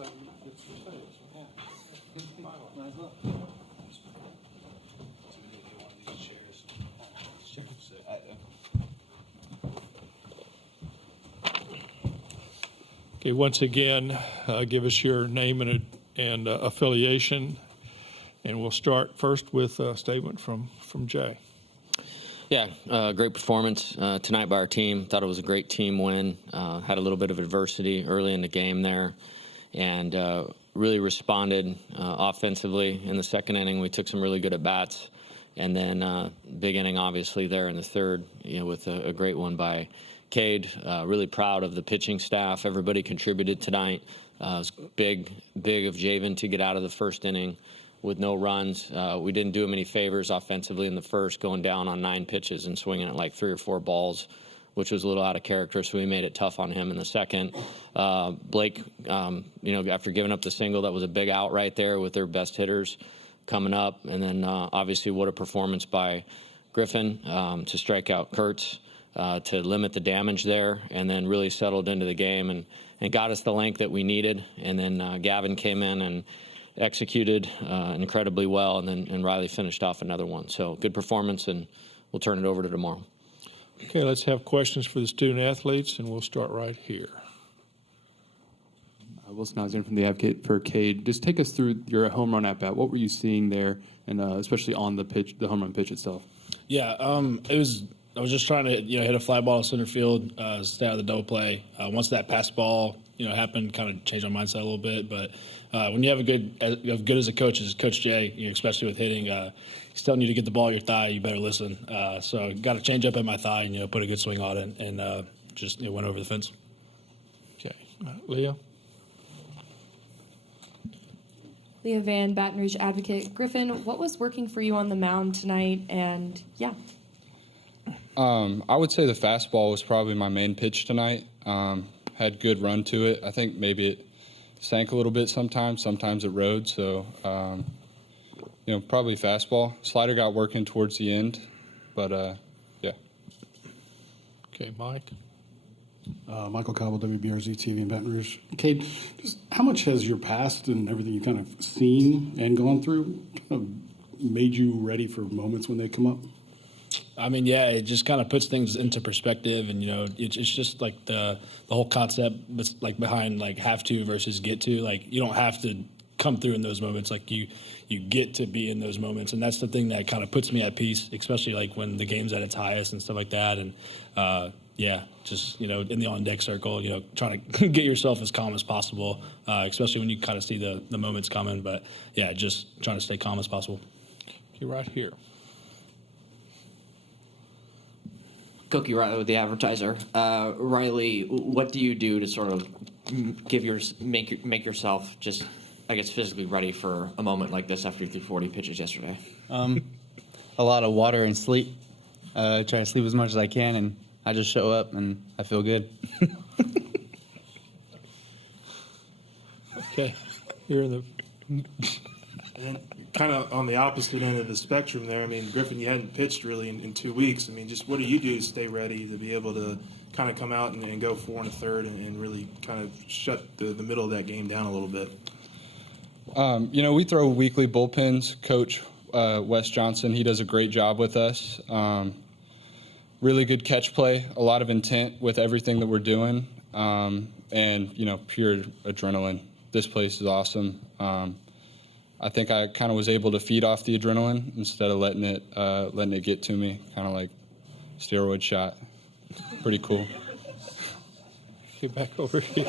Okay, once again, give us your name and affiliation, and we'll start first with a statement from Jay. Yeah, great performance tonight by our team. Thought it was a great team win. Had a little bit of adversity early in the game there, and really responded offensively in the second inning. We took some really good at-bats, and then big inning, obviously, there in the third, with a great one by Cade. Really proud of the pitching staff. Everybody contributed tonight. It was big of Javen to get out of the first inning with no runs. We didn't do him any favors offensively in the first, going down on 9 pitches and swinging at like 3 or 4 balls, which was a little out of character, so we made it tough on him in the second. Blake, after giving up the single, that was a big out right there with their best hitters coming up. And then obviously what a performance by Griffin to strike out Kurtz, to limit the damage there, and then really settled into the game and got us the length that we needed. And then Gavin came in and executed incredibly well, and Riley finished off another one. So good performance, and we'll turn it over to tomorrow. Okay, let's have questions for the student athletes, and we'll start right here. Wilson Alexander from the Advocate for Cade. Just take us through your home run at bat. What were you seeing there, and especially on the pitch, the home run pitch itself? Yeah, I was just trying to hit a fly ball to center field, stay out of the double play. Once that pass ball happened, kind of changed my mindset a little bit. But when you have good as a coach as Coach Jay, especially with hitting, he's telling you to get the ball at your thigh, you better listen. So got to change up at my thigh and put a good swing on it, and just went over the fence. Okay, Leah. Leah Van, Baton Rouge Advocate. Griffin, what was working for you on the mound tonight? And yeah. I would say the fastball was probably my main pitch tonight. Had good run to it. I think maybe it sank a little bit sometimes it rode. So, probably fastball. Slider got working towards the end, but yeah. Okay, Mike. Michael Cobble, WBRZ TV in Baton Rouge. Cade, just how much has your past and everything you've kind of seen and gone through kind of made you ready for moments when they come up? I mean, yeah, it just kind of puts things into perspective, and it's just like the whole concept, like behind like have to versus get to. Like you don't have to come through in those moments. Like you get to be in those moments, and that's the thing that kind of puts me at peace, especially like when the game's at its highest and stuff like that. And just in the on deck circle, trying to get yourself as calm as possible, especially when you kind of see the moments coming. But yeah, just trying to stay calm as possible. Okay, right here. Cookie Riley with the Advertiser. Riley, what do you do to sort of make yourself just, I guess, physically ready for a moment like this after you threw 40 pitches yesterday? A lot of water and sleep. Try to sleep as much as I can, and I just show up, and I feel good. Okay, you're in the... And kind of on the opposite end of the spectrum there, I mean, Griffin, you hadn't pitched really in 2 weeks. I mean, just what do you do to stay ready to be able to kind of come out and go 4 1/3 and really kind of shut the middle of that game down a little bit? We throw weekly bullpens. Coach Wes Johnson, he does a great job with us. Really good catch play, a lot of intent with everything that we're doing, and, pure adrenaline. This place is awesome. I think I kind of was able to feed off the adrenaline instead of letting it get to me, kind of like steroid shot. Pretty cool. Get back over here.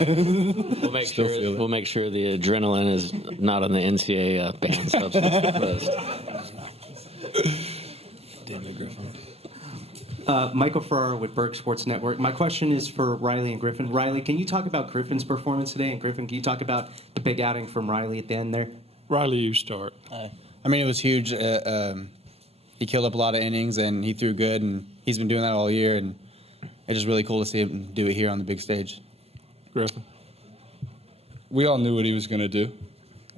We'll make sure the adrenaline is not on the NCAA banned substance list. Damn it, Griffin. Michael Farrar with Berg Sports Network. My question is for Riley and Griffin. Riley, can you talk about Griffin's performance today? And Griffin, can you talk about the big outing from Riley at the end there? Riley, you start. It was huge. He killed up a lot of innings, and he threw good, and he's been doing that all year, and it's just really cool to see him do it here on the big stage. Griffin. We all knew what he was going to do.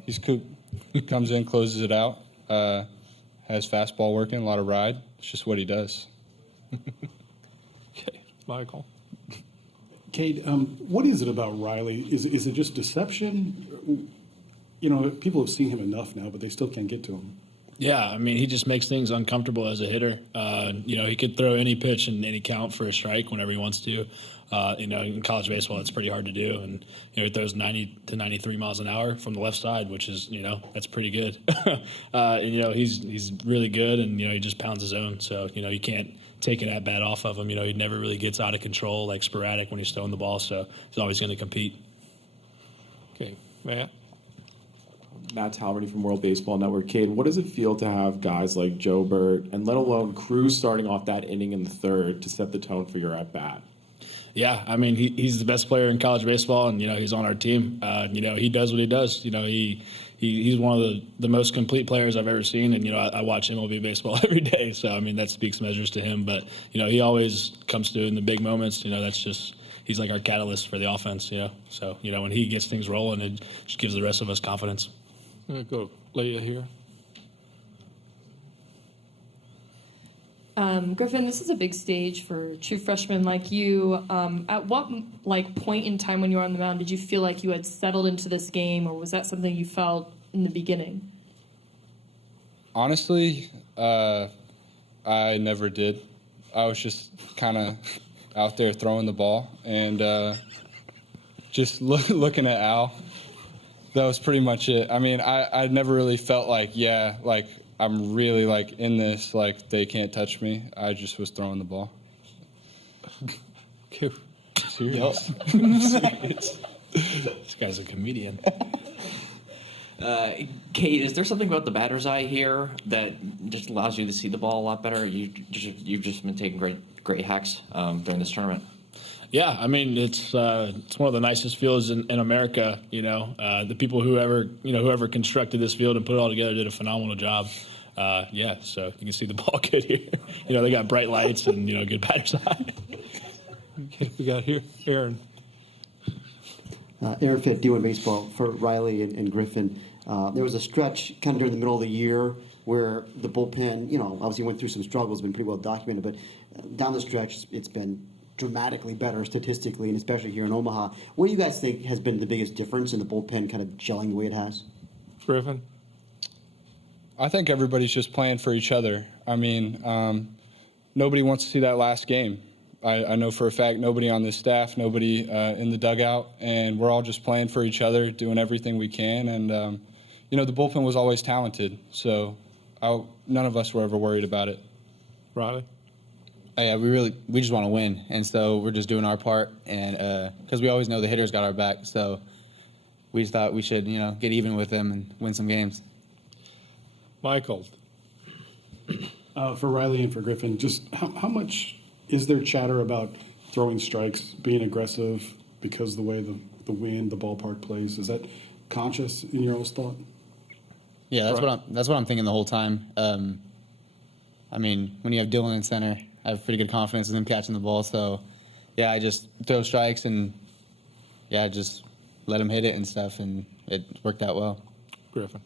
He's cool. Comes in, closes it out, has fastball working, a lot of ride. It's just what he does. Okay, Michael. Cade, what is it about Riley? Is it just deception? You know, people have seen him enough now, but they still can't get to him. Yeah, I mean, he just makes things uncomfortable as a hitter. You know, he could throw any pitch in any count for a strike whenever he wants to. You know, in college baseball, it's pretty hard to do. And, you know, he throws 90 to 93 miles an hour from the left side, which is, you know, that's pretty good. And, you know, he's really good, and, you know, he just pounds his own. So, you know, you can't take an at-bat off of him. You know, he never really gets out of control, like sporadic when he's throwing the ball. So he's always going to compete. Okay, Matt? Matt Talberty from World Baseball Network. Cade, what does it feel to have guys like Joe Burt and let alone Cruz starting off that inning in the third to set the tone for your at-bat? Yeah, I mean, he's the best player in college baseball, and, you know, he's on our team. You know, he does what he does. You know, he's one of the most complete players I've ever seen, and, you know, I watch MLB baseball every day. So, I mean, that speaks measures to him. But, you know, he always comes through in the big moments. You know, that's just – he's like our catalyst for the offense, you know. So, you know, when he gets things rolling, it just gives the rest of us confidence. I'm going to go Leah here. Griffin, this is a big stage for true freshmen like you. At what point in time when you were on the mound did you feel like you had settled into this game, or was that something you felt in the beginning? Honestly, I never did. I was just kind of out there throwing the ball and just looking at Al. That was pretty much it. I mean, I never really felt like, I'm really, in this, they can't touch me. I just was throwing the ball. Serious? This guy's a comedian. Cade, is there something about the batter's eye here that just allows you to see the ball a lot better? You've just been taking great hacks during this tournament. Yeah, I mean, it's one of the nicest fields in America. You know, the people whoever constructed this field and put it all together did a phenomenal job. Yeah, so you can see the ball good here. You know, they got bright lights and, you know, good batter's eye. Okay, we got here Aaron. Aaron Fitt, D1 Baseball for Riley and Griffin. There was a stretch kind of during the middle of the year where the bullpen, you know, obviously went through some struggles, been pretty well documented, but down the stretch, it's been dramatically better statistically, and especially here in Omaha. What do you guys think has been the biggest difference in the bullpen kind of gelling the way it has? Griffin? I think everybody's just playing for each other. I mean, nobody wants to see that last game. I know for a fact nobody on this staff, nobody in the dugout, and we're all just playing for each other, doing everything we can. And, you know, the bullpen was always talented, so none of us were ever worried about it. Riley? Yeah, we just want to win, and so we're just doing our part, and because we always know the hitters got our back, so we just thought we should, you know, get even with them and win some games. Michael? For Riley and for Griffin, just how much is there chatter about throwing strikes, being aggressive because the way the wind, the ballpark plays? Is that conscious in your own thought? Yeah, that's what I'm thinking the whole time. I mean, when you have Dylan in center, I have pretty good confidence in him catching the ball. So, yeah, I just throw strikes and, yeah, just let him hit it and stuff, and it worked out well. Griffin?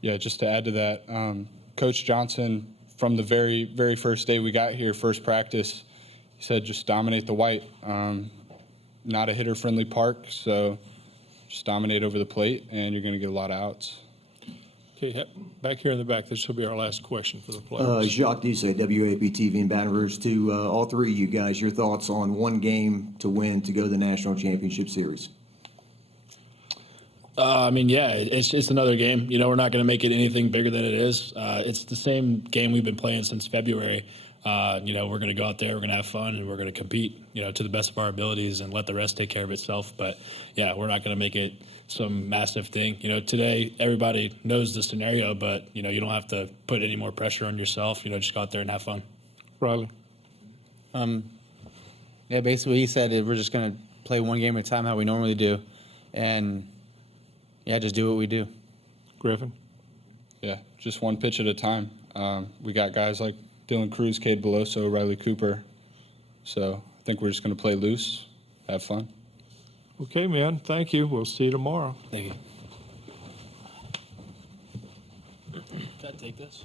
Yeah, just to add to that, Coach Johnson, from the very, very first day we got here, first practice, he said just dominate the white. Not a hitter-friendly park, so just dominate over the plate, and you're going to get a lot of outs. Okay, back here in the back, this will be our last question for the players. Jacques Doucet, WAP-TV in Baton Rouge. To all three of you guys, your thoughts on one game to win to go to the National Championship Series? I mean, yeah, it's another game. You know, we're not going to make it anything bigger than it is. It's the same game we've been playing since February. You know, we're going to go out there, we're going to have fun, and we're going to compete, you know, to the best of our abilities and let the rest take care of itself. But, yeah, we're not going to make it some massive thing. You know, today everybody knows the scenario, but, you know, you don't have to put any more pressure on yourself. You know, just go out there and have fun. Riley? Yeah, basically he said we're just going to play one game at a time how we normally do. And, yeah, just do what we do. Griffin? Yeah, just one pitch at a time. We got guys like Dylan Cruz, Cade Beloso, Riley Cooper. So I think we're just going to play loose, have fun. Okay, man. Thank you. We'll see you tomorrow. Thank you. Should I take this?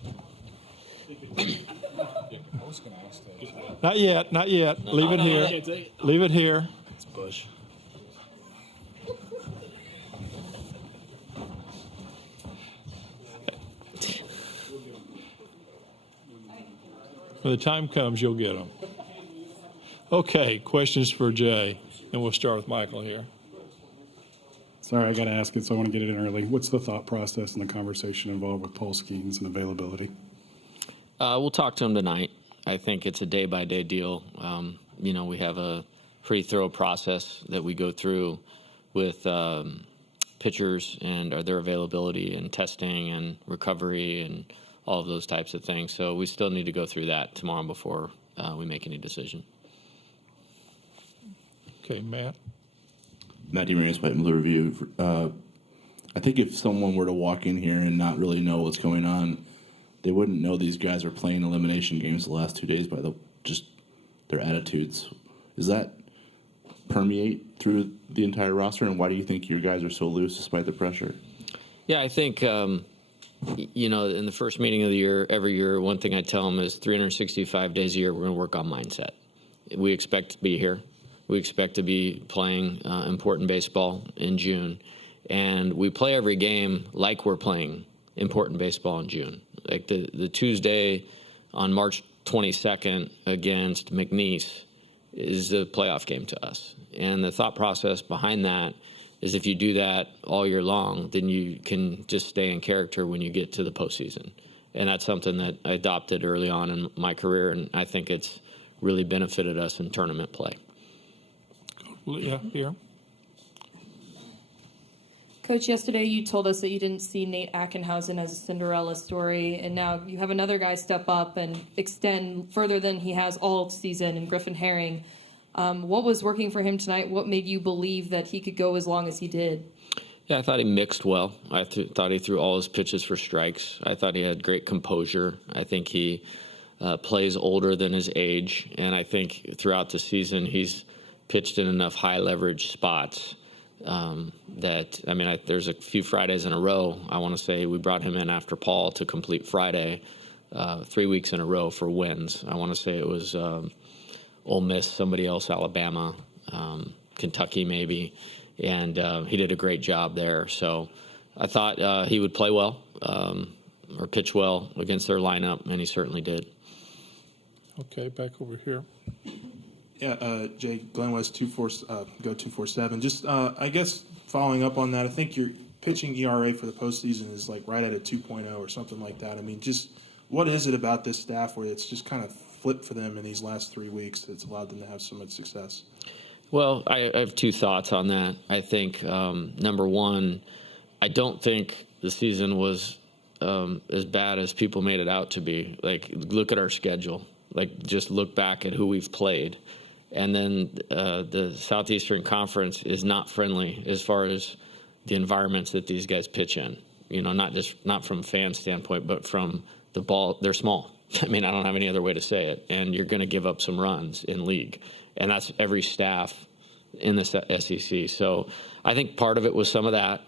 Not yet. Not yet. Leave it here. Leave it here. It's Bush. When the time comes, you'll get them. Okay, questions for Jay, and we'll start with Michael here. Sorry, I got to ask it, so I want to get it in early. What's the thought process and the conversation involved with Paul Skeens and availability? We'll talk to him tonight. I think it's a day-by-day deal. We have a pretty thorough process that we go through with pitchers and their availability and testing and recovery and all of those types of things. So we still need to go through that tomorrow before we make any decision. Okay, Matt. Matt DeMarinis, White and Blue Review. I think if someone were to walk in here and not really know what's going on, they wouldn't know these guys are playing elimination games the last 2 days by just their attitudes. Does that permeate through the entire roster, and why do you think your guys are so loose despite the pressure? Yeah, I think, in the first meeting of the year, every year, one thing I tell them is 365 days a year, we're going to work on mindset. We expect to be here. We expect to be playing important baseball in June. And we play every game like we're playing important baseball in June. Like the Tuesday on March 22nd against McNeese is a playoff game to us. And the thought process behind that is if you do that all year long, then you can just stay in character when you get to the postseason. And that's something that I adopted early on in my career, and I think it's really benefited us in tournament play. Yeah, here. Coach, yesterday you told us that you didn't see Nate Ackenhausen as a Cinderella story, and now you have another guy step up and extend further than he has all season in Griffin Herring. What was working for him tonight? What made you believe that he could go as long as he did? Yeah, I thought he mixed well. I thought he threw all his pitches for strikes. I thought he had great composure. I think he plays older than his age, and I think throughout the season he's pitched in enough high leverage spots there's a few Fridays in a row. I want to say we brought him in after Paul to complete Friday, 3 weeks in a row for wins. I want to say it was Ole Miss, somebody else, Alabama, Kentucky maybe, and he did a great job there. So I thought he would play well or pitch well against their lineup, and he certainly did. Okay, back over here. Yeah, Jay, Glenn West, 247. Just, I guess, following up on that, I think your pitching ERA for the postseason is like right at a 2.0 or something like that. I mean, just what is it about this staff where it's just kind of flipped for them in these last 3 weeks that's allowed them to have so much success? Well, I have two thoughts on that. I think, number one, I don't think the season was as bad as people made it out to be. Like, look at our schedule. Like, just look back at who we've played. And then the Southeastern Conference is not friendly as far as the environments that these guys pitch in. Not from fan standpoint, but from the ball. They're small. I mean, I don't have any other way to say it. And you're going to give up some runs in league. And that's every staff in the SEC. So I think part of it was some of that.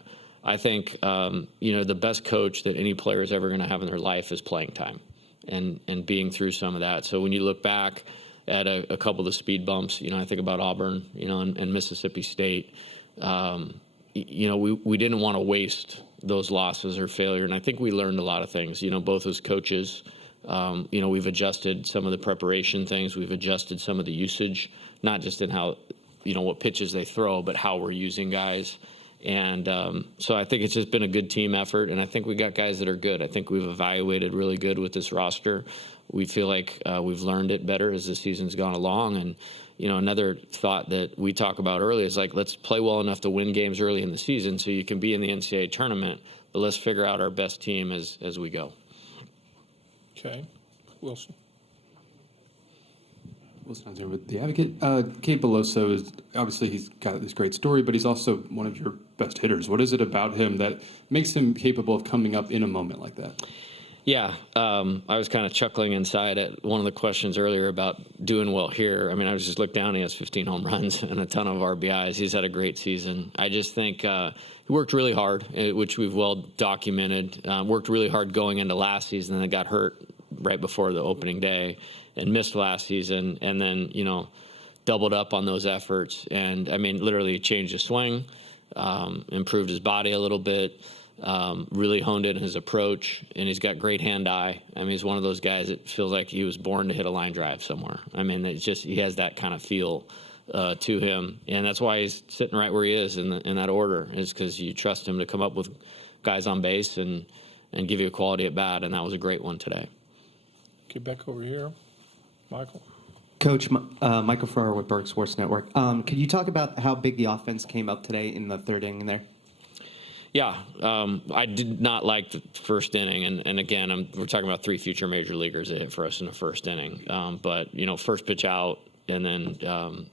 I think, the best coach that any player is ever going to have in their life is playing time and being through some of that. So when you look back at a couple of the speed bumps, I think about Auburn, and Mississippi State, we didn't want to waste those losses or failure. And I think we learned a lot of things, both as coaches. We've adjusted some of the preparation things. We've adjusted some of the usage, not just in how, what pitches they throw, but how we're using guys. And so I think it's just been a good team effort, and I think we got guys that are good. I think we've evaluated really good with this roster. We feel like we've learned it better as the season's gone along. And, another thought that we talk about early is like, let's play well enough to win games early in the season so you can be in the NCAA tournament, but let's figure out our best team as we go. Okay. Wilson. Wilson here with the Advocate. Cade Beloso is obviously he's got this great story, but he's also one of your best hitters. What is it about him that makes him capable of coming up in a moment like that? Yeah, I was kind of chuckling inside at one of the questions earlier about doing well here. I mean, I was just looked down. He has 15 home runs and a ton of RBIs. He's had a great season. I just think he worked really hard, which we've well documented. Worked really hard going into last season, and then got hurt right before the opening day and missed last season. And then, doubled up on those efforts. And, I mean, literally changed his swing, improved his body a little bit, really honed in his approach, and he's got great hand-eye. I mean, he's one of those guys that feels like he was born to hit a line drive somewhere. I mean, it's just he has that kind of feel to him, and that's why he's sitting right where he is in that order, is because you trust him to come up with guys on base and give you a quality at bat, and that was a great one today. Get back over here, Michael. Coach, Michael Farrar with Berg Sports Network. Can you talk about how big the offense came up today in the third inning there? Yeah, I did not like the first inning, and again, we're talking about 3 future major leaguers that hit for us in the first inning. But first pitch out, and then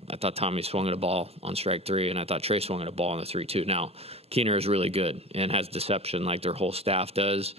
I thought Tommy swung at a ball on strike 3, and I thought Trey swung at a ball on the 3-2. Now, Keener is really good and has deception like their whole staff does.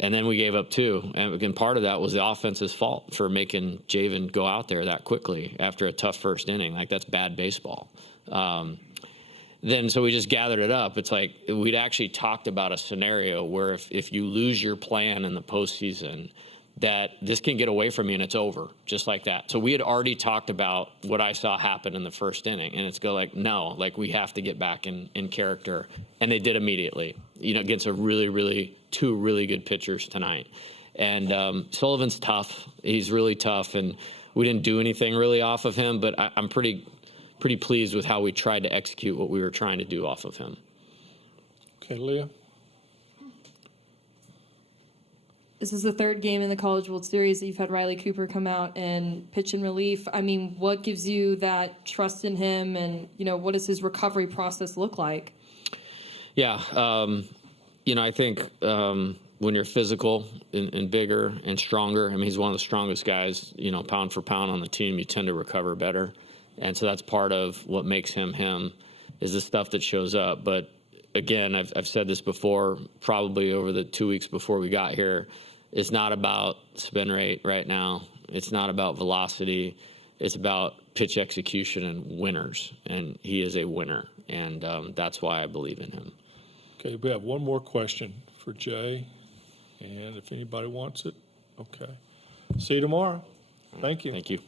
And then we gave up 2, and again, part of that was the offense's fault for making Javen go out there that quickly after a tough first inning. Like, that's bad baseball. Then so we just gathered it up. It's like we'd actually talked about a scenario where if you lose your plan in the postseason, that this can get away from you and it's over, just like that. So we had already talked about what I saw happen in the first inning, and it's no, we have to get back in character. And they did immediately, against a really 2 really good pitchers tonight. And Sullivan's tough. He's really tough, and we didn't do anything really off of him, but I'm pretty pleased with how we tried to execute what we were trying to do off of him. Okay, Leah. This is the 3rd game in the College World Series that you've had Riley Cooper come out and pitch in relief. I mean, what gives you that trust in him, and, what does his recovery process look like? Yeah, I think when you're physical and bigger and stronger, I mean, he's one of the strongest guys, pound for pound on the team, you tend to recover better. And so that's part of what makes him him, is the stuff that shows up. But again, I've said this before, probably over the 2 weeks before we got here, it's not about spin rate right now. It's not about velocity. It's about pitch execution and winners. And he is a winner. And that's why I believe in him. Okay, we have one more question for Jay. And if anybody wants it, okay. See you tomorrow. Thank you. Thank you.